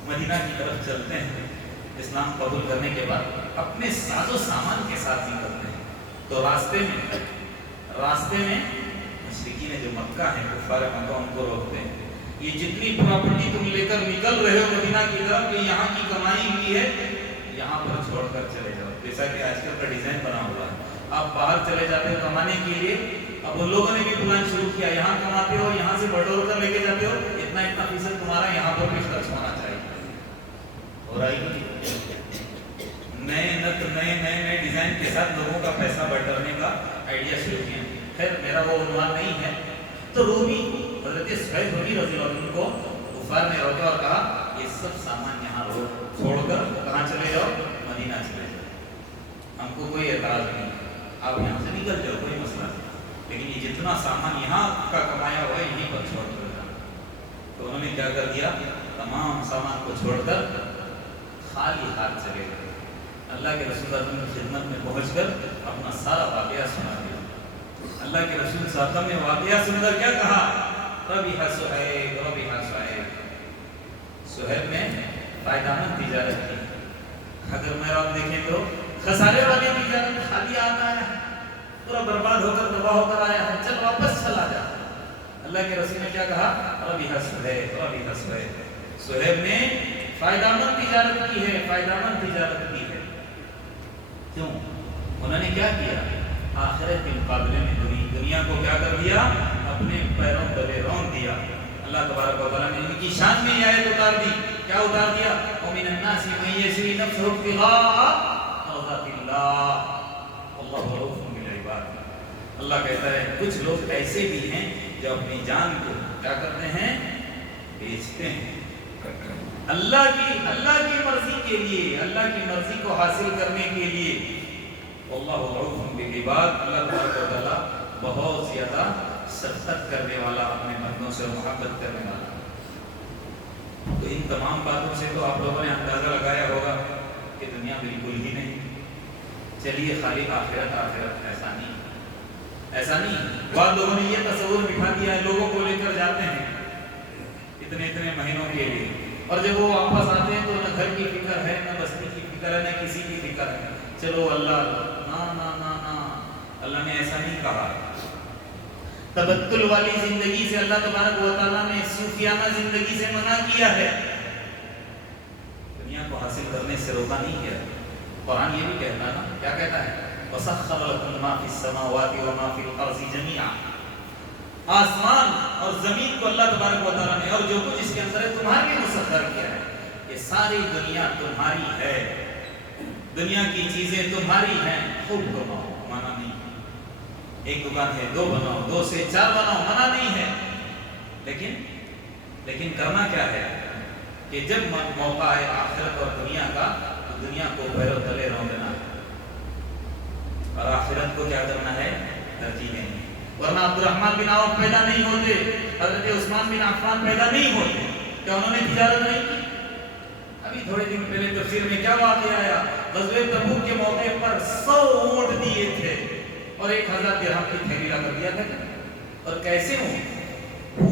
مدینہ کی طرف چلتے ہیں اسلام قبول کرنے کے بعد، اپنے ساز و سامان کے ساتھ نکلتے ہیں تو راستے میں مشرکین جو مکہ ہیں، کفار مکہ، ان کو روکتے ہیں، یہ جتنی پراپرٹی تم لے کر نکل رہے ہو مدینہ کی طرف، یہ یہاں کی کمائی ہوئی ہے، یہاں پر چھوڑ کر چلے جاؤ۔ جیسا کہ آج کل کا ڈیزائن بنا ہوا ہے، آپ باہر چلے جاتے ہو کمانے کے لیے، اب ان لوگوں نے بھی پلان شروع کیا، یہاں کماتے ہو، یہاں سے بٹور کر لے کے جاتے ہو، اتنا فیصد تمہارا یہاں پر بھی خرچ ہونا چاہیے۔ ہو رہا ہے نئے ڈیزائن کے ساتھ لوگوں کا پیسہ بٹورنے کا آئیڈیا شروع کیا۔ خیر میرا وہ عنوان نہیں ہے۔ تو رومی، حضرت صہیب رومی رضی اللہ عنہ کو کفار نے روکا اور کہا یہ سب سامان یہاں چھوڑ کر کہاں چلے جاؤ؟ مدینہ چلے جاؤ، ہم کو کوئی اعتراض نہیں، آپ یہاں سے نکل جاؤ، کوئی مسئلہ نہیں، لیکن یہ جتنا سامان یہاں کا کمایا ہوا ہے یہیں پر چھوڑ کر جاؤ۔ تو انہوں نے کیا کر دیا؟ تمام سامان کو چھوڑ کر خالی ہاتھ چلے گئے۔ اللہ کے رسول صلی اللہ علیہ وسلم کی خدمت میں پہنچ کر اپنا سارا واقعہ سنا دیا۔ اللہ کے رسول صلی اللہ علیہ وسلم نے واقعہ سن کر کیا کہا؟ ربح صہیب، ربح صہیب، صہیب نے فائدہ مند تجارت کی۔ اگر میں آپ دیکھیں تو خسارے والی تجارت، خالی آتا ہے، پورا برباد ہو کر تباہ ہو کر آیا ہے، چل واپس چلا جا۔ اللہ کے رسول نے کیا کہا؟ ربح صہیب، ربح صہیب، صہیب نے فائدہ مند تجارت کی ہے، فائدہ مند تجارت کی ہے۔ کیوں؟ انہوں نے کیا کیا؟ آخرت کے مقابلے میں دنیا کو کیا کر دیا؟ اپنے پیروں تلے رون دیا۔ اللہ تبارک و تعالیٰ نے ان کی شان میں یہ آیت اتار دی۔ کیا اتار دیا؟ وَمِنَ النَّاسِ مَن يَشْرِي نَفْسَهُ ابْتِغَاءَ مَرْضَاتِ اللَّهِ وَاللَّهُ رَءُوفٌ بِالْعِبَادِ۔ اللہ کہتا ہے کچھ لوگ ایسے بھی ہیں جو اپنی جان کو کیا کرتے ہیں؟ بیچتے ہیں اللہ کی مرضی کے لیے، اللہ کی مرضی کو حاصل کرنے کے لیے۔ واللہ رؤوف بالعباد، اللہ تبارک و تعالیٰ بہت زیادہ شفقت کرنے والا، اپنے بندوں سے محبت کرنے والا۔ تو ان تمام باتوں سے تو آپ لوگوں نے اندازہ لگایا ہوگا کہ دنیا بالکل ہی نہیں۔ چلیے خالی آخرت، آخرت ایسا نہیں، ایسا نہیں۔ بعض لوگوں نے یہ تصور بٹھا دیا ہے، لوگوں کو لے کر جاتے ہیں اتنے مہینوں کے لیے، اور جب وہ واپس آتے ہیں تو نہ گھر کی فکر ہے، نہ بستی کی فکر ہے، نہ کسی کی فکر ہے۔ چلو اللہ، نا نا نا نا، اللہ نے ایسا نہیں کہا۔ تبتل والی زندگی سے اللہ تبارک و تعالیٰ نے صوفیانہ زندگی سے منع کیا ہے، دنیا کو حاصل کرنے سے روکا نہیں کیا۔ قرآن یہ بھی کہتا ہے نا، کیا کہتا ہے؟ وَسَخَّرَ لَكُم مَا فِي السَّمَاوَاتِ وَمَا فِي الْأَرْضِ جَمِيعًا۔ آسمان اور زمین کو اللہ تبارک و تعالیٰ نے اور جو کچھ اس کے اندر ہے تمہارے لیے مسخر کیا ہے۔ یہ ساری دنیا تمہاری ہے، دنیا کی چیزیں تمہاری ہیں، خوب کماؤ، منع نہیں۔ ایک دکان ہے، 2 بناؤ، 2 سے 4 بناؤ، منع نہیں ہے، لیکن کرنا کیا ہے کہ جب موقع آئے آخرت اور دنیا کا تو دنیا کو پیروں تلے رونگنا ہے اور آخرت کو کیا کرنا ہے؟ ترجیح دینی۔ ورنہ عبد الرحمن بن عوف پیدا نہیں ہوتے، حضرت عثمان بن عفان پیدا نہیں ہوتے، کیا انہوں نے تجارت نہیں کی؟ ابھی تھوڑے دن پہلے تفسیر میں کیا واقعہ آیا؟ غزوہ تبوک کے موقع پر 100 اونٹ دیے تھے اور 1000 درہم کی تھیلی لا کر دیا تھا، اور کیسے ہوں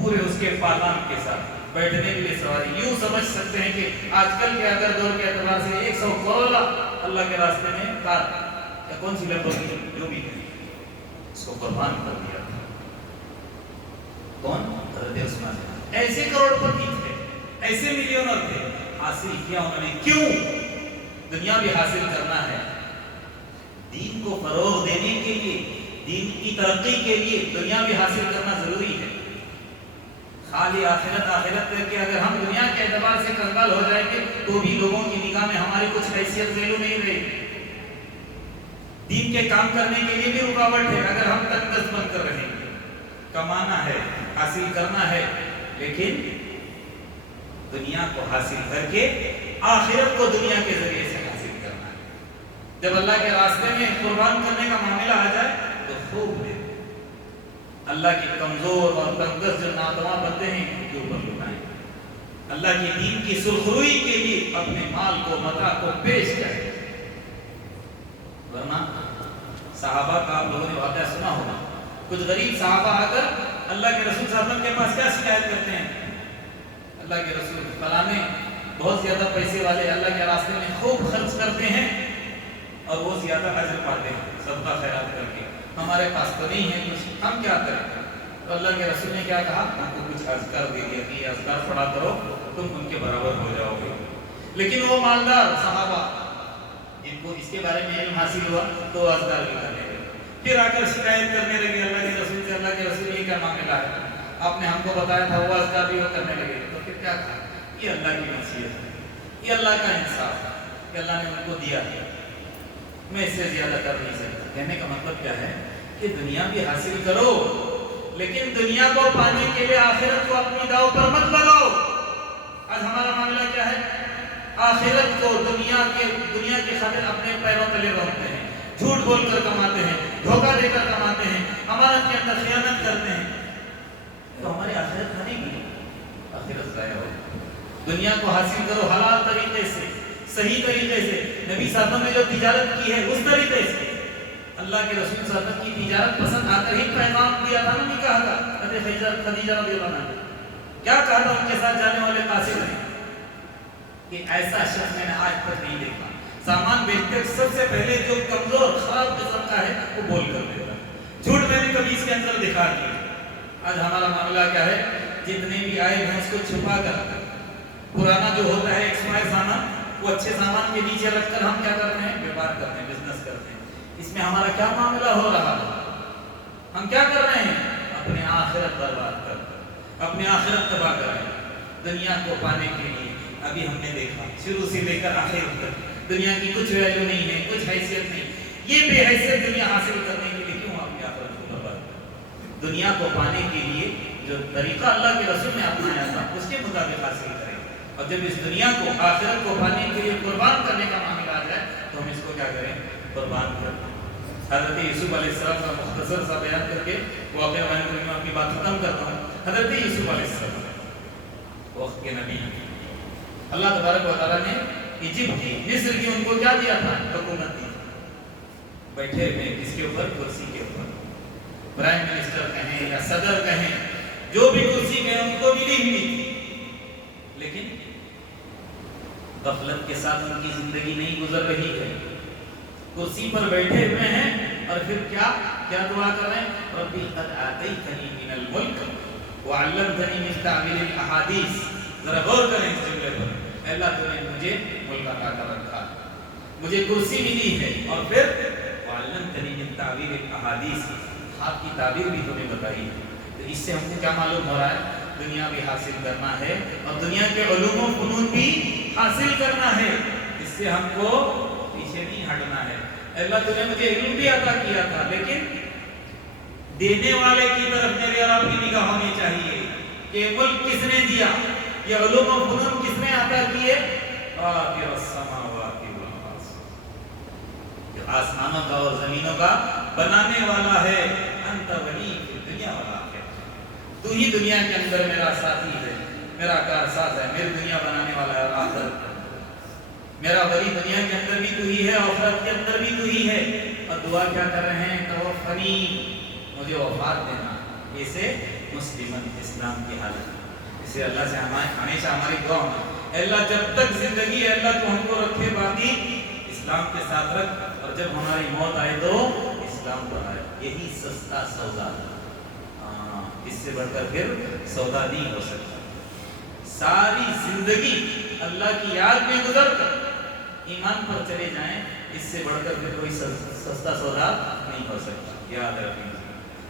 پورے اس کے پالان کے ساتھ بیٹھنے کے لیے سواری۔ یوں سمجھ سکتے ہیں کہ آج کل کے اگر دور کے اعتبار سے 100 کروڑ اللہ کے راستے میں کار یا کون سی لمبورگینی جو بھی ہے اس کو قربان کر دیا تھا۔ کون؟ حضرت عثمان۔ ایسے کروڑ پتی تھے، ایسے ملینر تھے، حاصل کیا انہوں نے۔ کیوں؟ دنیا بھی حاصل کرنا ہے، دین کو فروغ دینے کے لیے، دین کی ترقی کے لیے دنیا بھی حاصل کرنا ضروری ہے۔ خالی آخرت کر کے اگر ہم دنیا کے اعتبار سے کنگال ہو جائیں گے تو بھی لوگوں کی نگاہ میں ہماری کچھ حیثیت ویلو نہیں رہے گی۔ دین کے کام کرنے کے لیے بھی رکاوٹ ہے اگر ہم تک دست بند کر رہے ہیں۔ کمانا ہے، حاصل کرنا ہے، لیکن دنیا کو حاصل کر کے آخرت کو دنیا کے ذریعے سے حاصل کرنا ہے۔ جب اللہ کے راستے میں قربان کرنے کا معاملہ آ جائے تو خوب دے، اللہ کی کمزور اور تنگس جو ناتواں بندے ہیں ان کے اوپر لٹائیں، اللہ کی دین کی سرخروئی کے لیے اپنے مال کو، متاع کو پیش کریں۔ ورنہ صحابہ کا آپ لوگوں نے واقعہ سنا ہوگا، کچھ غریب صحابہ آ کر اللہ کے رسول صلی اللہ علیہ وسلم کے پاس کیا شکایت کرتے ہیں؟ اللہ کے رسول فلانے بہت زیادہ پیسے والے، اللہ کے راستے میں خوب خرچ کرتے ہیں اور وہ زیادہ اجر پاتے ہیں صدقہ خیرات کر کے، ہمارے پاس تو نہیں ہے کچھ، ہم کیا کریں؟ تو اللہ کے رسول نے کیا کہا؟ ہم کو کچھ اذکار دے دیا کہ یہ اذکار پڑھا کرو، تم ان کے برابر ہو جاؤ گے۔ لیکن وہ مالدار صحابہ جن کو اس کے بارے میں علم حاصل ہوا تو اذکار بھی کرنے لگے، پھر آ کر شکایت کرنے لگے اللہ کے رسول سے، اللہ کے رسول یہ کیا معاملہ ہے؟ آپ نے ہم کو بتایا تھا، وہ اذکار بھی وہ کرنے لگے۔ تو پھر کیا کہا؟ یہ اللہ کی نصیحت ہے، یہ اللہ کا انصاف ہے کہ اللہ نے ان کو دیا ہے، میں اس سے زیادہ کر نہیں سکتا۔ کہنے کا مطلب کیا ہے کہ دنیا بھی حاصل کرو، لیکن دنیا کو پانے کے لیے آخرت کو اپنی داؤ پر مت لگاؤ۔ آج ہمارا معاملہ کیا آخرت کو دنیا کی خاطر اپنے پیروں تلے روکتے ہیں، جھوٹ بول کر کماتے ہیں، دھوکہ دے کر کماتے ہیں، امانت کے اندر خیانت کرتے ہیں، تو ہماری آخرت بنے گی، آخرت ضائع ہوگی۔ دنیا کو حاصل کرو حلال طریقے سے، صحیح طریقے سے، نبی صلی اللہ علیہ وسلم نے جو تجارت کی ہے اس طریقے سے۔ اللہ کے رسول صلی اللہ علیہ وسلم کی تجارت پسند آ کر ہی پیغام دیا تھا نا، نہیں کہا تھا حضرت خدیجہ رضی اللہ عنہا کیا کہا تھا ان کے ساتھ جانے والے قاصد نے کہ ایسا شخص میں نے آج تک نہیں دیکھا، سامان بیچتے سب سے پہلے جو کمزور خراب قسم کا ہے وہ بول کر دیتا، جھوٹ میں نے کبھی اس کے اندر دکھا دیا۔ آج ہمارا معاملہ کیا ہے، جتنے بھی آئے ہیں اس کو چھپا کر، پرانا جو ہوتا ہے ایکسپائر سامان وہ اچھے سامان کے نیچے رکھ کر ہم کیا کرتے ہیں، بیوار کرتے ہیں، بزنس کرتے ہیں۔ اس میں ہمارا کیا معاملہ ہو رہا ہے، ہم کیا کر رہے ہیں، اپنے آخرت برباد کر کر، اپنے آخرت تباہ کر رہے ہیں۔ دنیا کو پانے کے لیے ابھی ہم نے دیکھا شروع سے لے کر آخر تک دنیا کی کچھ ویلیو نہیں ہے، کچھ حیثیت نہیں، یہ بے حیثیت دنیا حاصل کرنے کے لیے کیوں اپنی آخرت کو برباد کریں؟ دنیا کو پانے کے لیے جو طریقہ اللہ کے رسول نے اپنایا تھا اس کے مطابق حاصل کریں، اور جب اس دنیا کو آخرت کو پانے کے لیے قربان کرنے کا معاملہ آ جائے تو ہم اس کو کیا کریں، قربان کریں۔ حضرت یوسف علیہ السلام کا مختصر سا بیان کر کے واقعہ بیان کرنے میں اپنی بات ختم کرتا ہوں۔ حضرت یوسف علیہ السلام وقت کے نبی، اللہ تبارک و تعالیٰ نے ایجپٹ کی، مصر کی ان کو کیا دیا تھا، حکومت دی، بیٹھے ہوئے کس کے اوپر، کرسی کے اوپر، پرائم منسٹر کہیں یا صدر کہیں، جو بھی کرسی کہیں ان کو ملی ہوئی تھی، لیکن غفلت کے ساتھ ان کی زندگی نہیں گزر رہی ہے، کرسی پر بیٹھے ہوئے ہیں اور پھر کیا دعا کر رہے ہیں، ربی قد آتیتنی من الملک وعلمتنی من تعویل الاحادیث۔ ذرا غور کریں اس جملے پر، اللہ تو نے مجھے ملک عطا کر رکھا، مجھے کرسی ملی ہے، اور پھر وعلمتنی من تعویل الاحادیث، خواب کی تعبیر بھی تمہیں بتائی ہے۔ تو اس سے ہم کو کیا معلوم ہو رہا ہے، دنیا بھی حاصل کرنا ہے اور دنیا کے علوم و فنون بھی حاصل کرنا ہے، اس سے ہم کو پیچھے نہیں ہٹنا ہے۔ اللہ تو نے مجھے علم بھی عطا کیا تھا، لیکن دینے والے کی طرف میرے اور آپ کی نگاہ ہونی چاہیے کہ ملک کس نے دیا، یہ علوم و فنون کس نے عطا کیے، فاطر السماوات والارض، جو آسمانوں کا اور زمینوں کا بنانے والا ہے، انت ولی فی الدنیا والآخرہ، تو ہی دنیا کے اندر میرا ساتھی ہے، میرا کارساز ہے، میری دنیا بنانے والا ہے اور آخرت میرا ولی دنیا کے اندر بھی تو ہی ہے، آخرت کے اندر بھی تو ہی ہے۔ اور دعا کیا کر رہے ہیں، توفنی، مجھے وفات دینا، اسے مسلمن، اسلام کی حالت، اسے اللہ سے ہمیشہ ہماری دعا ہونا، اللہ جب تک زندگی ہے اللہ تو ہم کو رکھے باقی اسلام کے ساتھ رکھ، اور جب ہماری موت آئے تو اسلام پر آئے، یہی سستا سودا، اس سے بڑھ کر پھر سودا نہیں ہو سکتا۔ ساری زندگی اللہ کی یاد میں گزر کر ایمان پر چلے جائیں، اس سے بڑھ کر پھر کوئی سستا سودا نہیں ہو سکتا، یاد رکھیں۔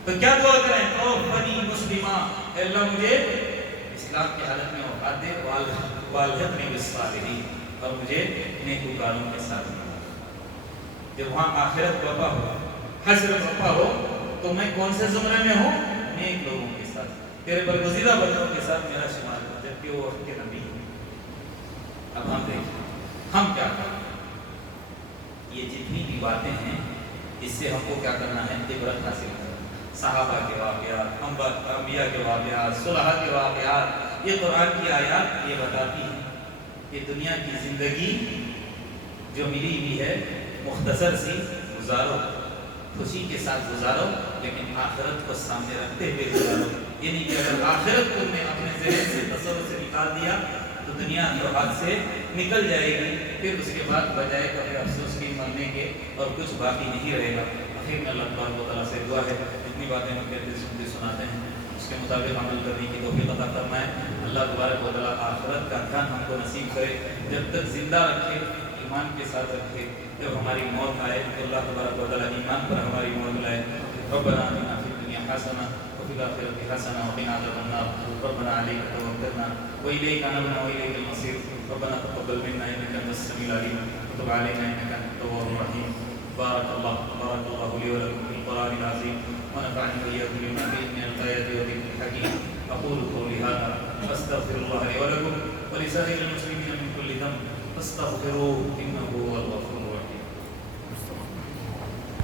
تو کیا دعا کریں، توفنی مسلمہ، اللہ مجھے اسلام کی حالت میں وفات دے، والحقنی بالصالحین، اور مجھے نیکوکاروں کے ساتھ ملا۔ جب وہاں آخرت وفا ہو، حشر وفا ہو، تو میں کون سے زمرے میں ہوں، نیک لوگوں کے ساتھ، تیرے برگزیدہ بندوں کے ساتھ میرا شمار ہو، جبکہ وہ وقت کے نبی ہیں۔ اب ہم دیکھیں ہم کیا کریں، یہ جتنی بھی باتیں ہیں اس سے ہم کو کیا کرنا ہے، عبرت حاصل کرنا۔ صحابہ کے واقعات، انبیاء کے واقعات، صلحاء کے واقعات، یہ قرآن کی آیات یہ بتاتی ہیں کہ دنیا کی زندگی جو ملی ہوئی ہے مختصر سی گزارو، خوشی کے ساتھ گزارو، لیکن آخرت کو سامنے رکھتے ہوئے گزارو۔ یہ نہیں کہ اگر آخرت کو نے اپنے ذہن سے تصور سے نکال دیا تو دنیا جو ہاتھ سے نکل جائے گی، پھر اس کے بعد بجائے کبھی افسوس کی مرنے کے اور کچھ باقی نہیں رہے گا۔ آخر میں اللہ تبارک و تعالیٰ سے دعا ہے جتنی باتیں ہم کہتے سنتے سناتے ہیں اس کے مطابق عمل کرنے کی توفیق عطا فرمائے۔ اللہ تبارک و تعالیٰ آخرت کا دھیان ہم کو نصیب کرے، جب تک زندہ رکھے، ایمان کے ساتھ رکھے، جب ہماری موت آئے تو اللہ تبارک و تعالیٰ ایمان پر ہماری موت لائے۔ ربنا آتنا فی الدنیا حسنہ وفی الآخرۃ حسنہ وقنا عذاب النار۔ ربنا علیک توکلنا وإلیک انبنا وإلیک المصیر۔ ربنا تقبل منا إنك أنت السميع العليم وتب علينا إنك أنت التواب الرحيم۔ بارك الله لي ولكم في القرآن العظيم ونفعني وإياكم بما فيه من الآيات والذكر الحكيم۔ أقول قولي هذا وأستغفر الله لي ولكم ولسائر المسلمين من كل ذنب فاستغفروه